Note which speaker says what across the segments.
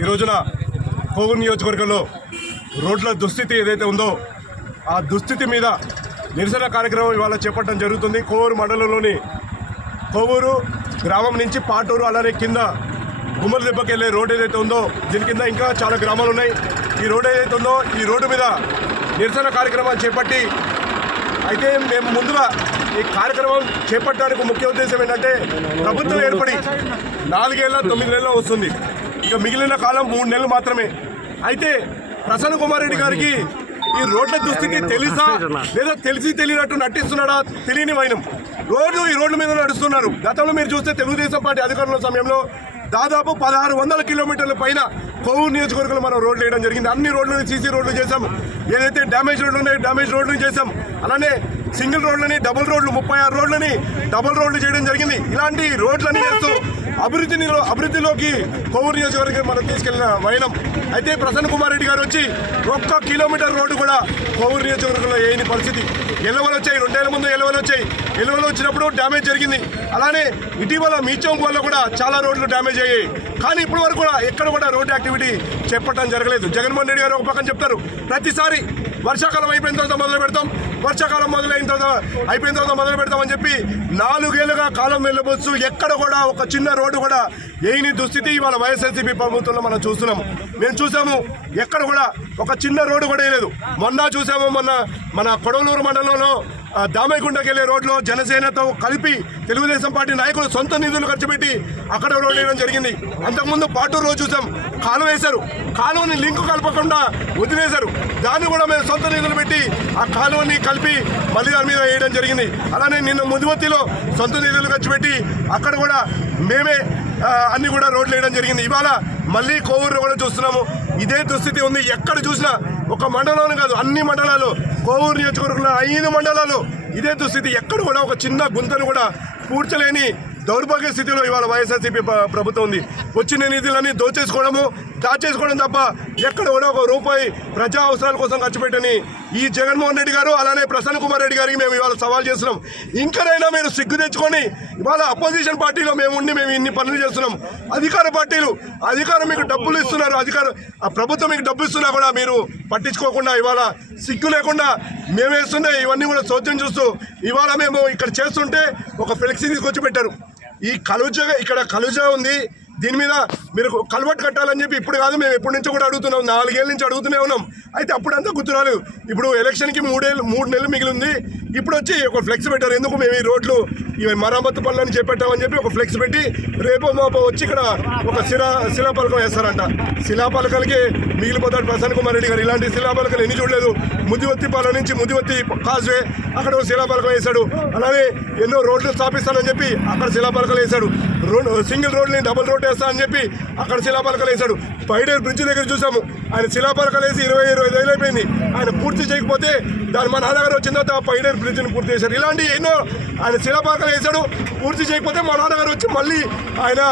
Speaker 1: ఈ రోజున కోవూరు నియోజకవర్గంలో రోడ్ల దుస్థితి ఏదైతే ఉందో ఆ దుస్థితి మీద నిరసన కార్యక్రమం ఇవాళ చేపట్టడం జరుగుతుంది. కోవూరు మండలంలోని కోవూరు గ్రామం నుంచి పాటూరు అలానే కింద గుమ్మల దెబ్బకి వెళ్ళే రోడ్ ఏదైతే ఉందో దీని కింద ఇంకా చాలా గ్రామాలు ఉన్నాయి. ఈ రోడ్ ఏదైతే ఉందో ఈ రోడ్డు మీద నిరసన కార్యక్రమాలు చేపట్టి అయితే మేము ముందుగా ఈ కార్యక్రమం చేపట్టడానికి ముఖ్య ఉద్దేశం ఏంటంటే ప్రభుత్వం ఏర్పడి నాలుగేళ్ళ తొమ్మిది నెలలు వస్తుంది. ఇక మిగిలిన కాలం మూడు నెలలు మాత్రమే. అయితే ప్రసన్న కుమార్ రెడ్డి గారికి ఈ రోడ్ల దుస్థితి తెలుసా? లేదా తెలిసి తెలియనట్టు నటిస్తున్నాడా? తెలియని వైనం. రోజు ఈ రోడ్ల మీద నడుస్తున్నారు. గతంలో మీరు చూస్తే తెలుగుదేశం పార్టీ అధికారంలో సమయంలో దాదాపు పదహారు వందల కిలోమీటర్ల పైన కోవూరు నియోజకవర్గంలో మనం రోడ్లు వేయడం జరిగింది. అన్ని రోడ్లని సీసీ రోడ్లు చేసాం ఏదైతే డ్యామేజ్ రోడ్లు ఉన్నాయో డ్యామేజ్ రోడ్లు చేసాం అలానే సింగిల్ రోడ్లని డబుల్ రోడ్లు ముప్పై ఆరు రోడ్లని డబుల్ రోడ్లు చేయడం జరిగింది. ఇలాంటి రోడ్లని చేస్తూ అభివృద్ధిని అభివృద్ధిలోకి కోవూరు నియోజకవర్గం మనం తీసుకెళ్ళిన వైనం. అయితే ప్రసన్న కుమార్ రెడ్డి గారు వచ్చి ఒక్క కిలోమీటర్ రోడ్డు కూడా కోవూరు నియోజకవర్గంలో వేయని పరిస్థితి. ఎలవలు వచ్చాయి రెండేళ్ళ ముందు ఎలవలు వచ్చాయి. ఎలవలు వచ్చినప్పుడు డ్యామేజ్ జరిగింది. అలానే ఇటీవల మీచౌంక్ వల్ల కూడా చాలా రోడ్లు డ్యామేజ్ అయ్యాయి. కానీ ఇప్పటి వరకు కూడా ఎక్కడ కూడా రోడ్డు యాక్టివిటీ చేపట్టడం జరగలేదు. జగన్మోహన్ రెడ్డి గారు ఒక పక్కన చెప్తారు ప్రతిసారి వర్షాకాలం అయిపోయిన తర్వాత మొదలు పెడతాం. వర్షాకాలం మొదలైన తర్వాత అయిపోయిన తర్వాత మొదలు పెడతామని చెప్పి నాలుగేళ్ళుగా కాలం వెళ్ళబోచ్చు ఎక్కడ కూడా ఒక చిన్న రోడ్డు కూడా ఏని దుస్థితి ఇవాళ వైఎస్ఆర్సీపీ ప్రభుత్వంలో మనం చూస్తున్నాము. మేము చూసాము ఎక్కడ కూడా ఒక చిన్న రోడ్డు కూడా వేయలేదు. మొన్న చూసాము మొన్న మన కొడవలూరు మండలంలో ఆ, దామయ్యగుండకి వెళ్ళే రోడ్లో జనసేనతో కలిపి తెలుగుదేశం పార్టీ నాయకులు సొంత నిధులు ఖర్చు పెట్టి అక్కడ రోడ్ వేయడం జరిగింది. అంతకుముందు పాటూరు రోజు చూసాం. కాలువ వేశారు. కాలువని లింకు కలపకుండా వదిలేశారు. దాన్ని కూడా మేము సొంత నిధులు పెట్టి ఆ కాలువని కలిపి మళ్ళీ దాని మీద వేయడం జరిగింది. అలానే నిన్న ముదివత్తిలో సొంత నిధులు ఖర్చు పెట్టి అక్కడ కూడా మేమే అన్ని కూడా రోడ్లు వేయడం జరిగింది. ఇవాళ మళ్ళీ కోవూరు కూడా చూస్తున్నాము. ఇదే దుస్థితి ఉంది. ఎక్కడ చూసినా ఒక మండలంలో కాదు అన్ని మండలాలు కోవూరు నియోజకవర్గంలో ఐదు మండలాలు ఇదే దుస్థితి. ఎక్కడ కూడా ఒక చిన్న గుంతను కూడా పూడ్చలేని దౌర్భాగ్య స్థితిలో ఇవాళ వైఎస్ఆర్సీపీ ప్రభుత్వం ఉంది. వచ్చిన నిధులన్నీ దోచేసుకోవడము దాచేసుకోవడం తప్ప ఎక్కడ కూడా ఒక రూపాయి ప్రజా అవసరాల కోసం ఖర్చు పెట్టని ఈ జగన్మోహన్ రెడ్డి గారు అలానే ప్రసన్న కుమార్ రెడ్డి గారికి మేము ఇవాళ సవాల్ చేస్తున్నాం. ఇంకనైనా మీరు సిగ్గు తెచ్చుకొని ఇవాళ అపోజిషన్ పార్టీలో మేము ఉండి మేము ఇన్ని పనులు చేస్తున్నాం. అధికార పార్టీలు అధికారం మీకు డబ్బులు ఇస్తున్నారు. అధికారం ఆ ప్రభుత్వం మీకు డబ్బు ఇస్తున్నా కూడా మీరు పట్టించుకోకుండా ఇవాళ సిగ్గు లేకుండా మేము వేస్తుండే ఇవన్నీ కూడా చోద్యం చూస్తూ ఇవాళ మేము ఇక్కడ చేస్తుంటే ఒక ఫ్లెక్సీ తీసుకొచ్చి పెట్టారు. ఈ కలుజ ఇక్కడ కలుజ ఉంది. దీని మీద మీరు కలవట్ కట్టాలని చెప్పి ఇప్పుడు కాదు మేము ఎప్పటి నుంచో కూడా అడుగుతున్నాం. నాలుగేళ్ళ నుంచి అడుగుతూనే ఉన్నాం. అయితే అప్పుడంతా గుర్తురాలు ఇప్పుడు ఎలక్షన్కి మూడేళ్ళు మూడు నెలలు మిగిలి ఉంది ఇప్పుడు వచ్చి ఒక ఫ్లెక్స్ పెట్టారు. ఎందుకు మేము ఈ రోడ్లు ఇవి మరమ్మతు పనులని చేపట్టామని చెప్పి ఒక ఫ్లెక్స్ పెట్టి రేపో మాపో వచ్చి ఇక్కడ ఒక శిలా శిలాపలకం వేస్తారంట. శిలాపలకలకి మిగిలిపోతాడు ప్రసన్న కుమార్ రెడ్డి గారు. ఇలాంటి శిలాపలకలు ఎన్ని చూడలేదు. ముదివత్తి పాలన నుంచి ముదివత్తి కాజ్వే అక్కడ ఒక శిలాపలకం వేశాడు. అలానే ఎన్నో రోడ్లు స్థాపిస్తానని చెప్పి అక్కడ శిలాపలకలు వేశాడు. రోడ్ సింగిల్ రోడ్ని డబుల్ రోడ్ వేస్తా అని చెప్పి అక్కడ శిలాపలకలు వేశాడు. పైడేరు బ్రిడ్జ్ దగ్గర చూసాము. ఆయన శిలాపలకలు వేసి ఇరవై ఇరవై ఐదు అయిపోయింది. ఆయన పూర్తి చేయకపోతే దాని మా నాన్నగారు వచ్చిన తర్వాత పైడేరు బ్రిడ్జ్ని పూర్తి చేశారు. ఇలాంటి ఎన్నో ఆయన శిలాపలకలు వేశాడు. పూర్తి చేయకపోతే మా నాన్నగారు వచ్చి మళ్ళీ ఆయన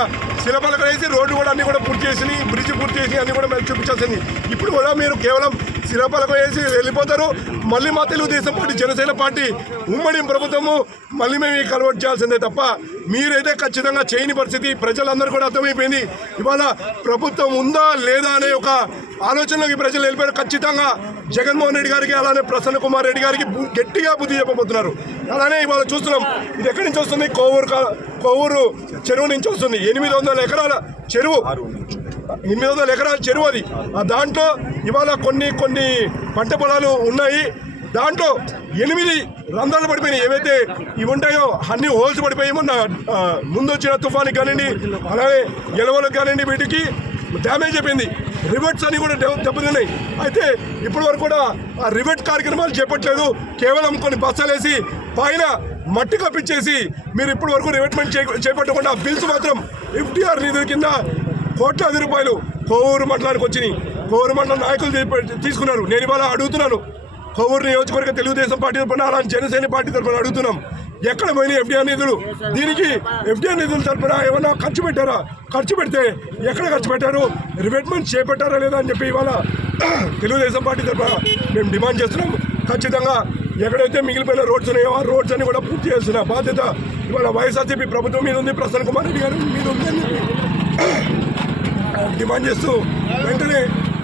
Speaker 1: శిలాపలకలు వేసి రోడ్డు కూడా అన్ని కూడా పూర్తి చేసి బ్రిడ్జ్ పూర్తి చేసి అన్ని కూడా మేము చూపించాల్సింది. ఇప్పుడు కూడా మీరు కేవలం శిలాపలకం వేసి వెళ్ళిపోతారు. మళ్ళీ మా తెలుగుదేశం పార్టీ జనసేన పార్టీ ఉమ్మడి ప్రభుత్వము. మళ్ళీ మేము కన్వర్ట్ చేయాల్సిందే తప్ప మీరైతే ఖచ్చితంగా చేయని పరిస్థితి ప్రజలందరూ కూడా అర్థమైపోయింది. ఇవాళ ప్రభుత్వం ఉందా లేదా అనే ఒక ఆలోచనలోకి ప్రజలు వెళ్ళిపోయారు. ఖచ్చితంగా జగన్మోహన్ రెడ్డి గారికి అలానే ప్రసన్న కుమార్ రెడ్డి గారికి బు- గట్టిగా బుద్ధి చెప్పబోతున్నారు. అలానే ఇవాళ చూస్తున్నాం ఇది ఎక్కడి నుంచి వస్తుంది? కోవూరు కోవూరు చెరువు నుంచి వస్తుంది. ఎనిమిది వందల ఎకరాల చెరువు. ఎనిమిది వందల ఎకరాల చెరువు అది. దాంట్లో ఇవాళ కొన్ని కొన్ని పంట పొలాలు ఉన్నాయి. దాంట్లో ఎనిమిది రంధ్రాలు పడిపోయినాయి. ఏవైతే ఇవి ఉంటాయో అన్ని హోల్స్ పడిపోయి మొన్న ముందు వచ్చిన తుఫానికి కానివ్వండి అలాగే ఎలవలకు కానివ్వండి వీటికి డ్యామేజ్ అయిపోయింది. రివర్ట్స్ అన్ని కూడా దెబ్బతిన్నాయి. అయితే ఇప్పటి వరకు కూడా ఆ రివర్ట్ కార్యక్రమాలు చేపట్టలేదు. కేవలం కొన్ని బస్సాలు వేసి పైన మట్టి కప్పించేసి మీరు ఇప్పటి వరకు రివర్ట్మెంట్ చే- చేపట్టకుండా బిల్స్ మాత్రం ఎఫ్టీఆర్ నిధుల కింద కోట్లాది రూపాయలు కోవూరు మండలానికి వచ్చినాయి. కోవూరు మండలం నాయకులు తీసుకున్నారు. నేను ఇవాళ అడుగుతున్నాను. కోవూరు నియోజకవర్గ తెలుగుదేశం పార్టీ తరఫున అలాంటి జనసేన పార్టీ తరఫున అడుగుతున్నాం. ఎక్కడ పోయినాయి ఎఫ్డీఆర్ నిధులు? దీనికి ఎఫ్డీఆర్ నిధుల తరఫున ఏమన్నా ఖర్చు పెట్టారా? ఖర్చు పెడితే ఎక్కడ ఖర్చు పెట్టారు? రివెట్మెంట్ చేపట్టారా లేదా అని చెప్పి ఇవాళ తెలుగుదేశం పార్టీ తరఫున మేము డిమాండ్ చేస్తున్నాం. ఖచ్చితంగా ఎక్కడైతే మిగిలిపోయిన రోడ్స్ ఉన్నాయో ఆ రోడ్స్ అన్ని కూడా పూర్తి చేస్తున్న బాధ్యత ఇవాళ వైఎస్ఆర్సీపీ ప్రభుత్వం మీద ఉంది. ప్రసన్న కుమార్ రెడ్డి గారు మీద ఉంది అని చెప్పి డిమాండ్ చేస్తూ వెంటనే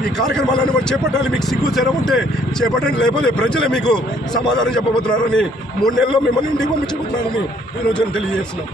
Speaker 1: ఈ కార్యక్రమాలను కూడా చేపట్టాలి. మీకు సిగ్గు తెరం ఉంటే చేపట్టండి. లేకపోతే ప్రజలే మీకు సమాధానం చెప్పబోతున్నారని మూడు నెలల్లో మిమ్మల్ని ఇంటికి పంపించబోతున్నారని ఈరోజు తెలియజేస్తున్నాం.